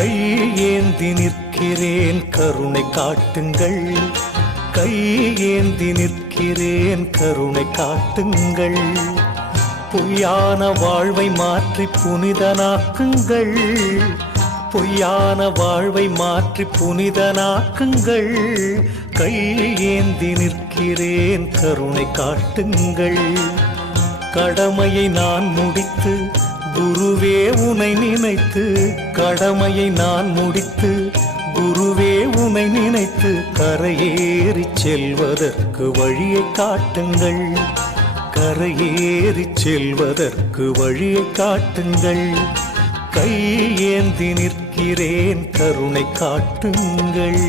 கை ஏந்தி நிற்கிறேன் கருணை காட்டுங்கள், கை ஏந்தி நிற்கிறேன் கருணை காட்டுங்கள். பொய்யான வாழ்வை மாற்றி புனிதனாக்குங்கள், பொய்யான வாழ்வை மாற்றி புனிதனாக்குங்கள். கை ஏந்தி நிற்கிறேன் கருணை காட்டுங்கள். கடமையை நான் முடித்து குருவே உனை நினைத்து, கடமையை நான் முடித்து குருவே உனை நினைத்து கரையேறி செல்வதற்கு வழியை காட்டுங்கள், கரையேறி செல்வதற்கு வழியை காட்டுங்கள். கை ஏந்தி நிற்கிறேன் கருணை காட்டுங்கள்.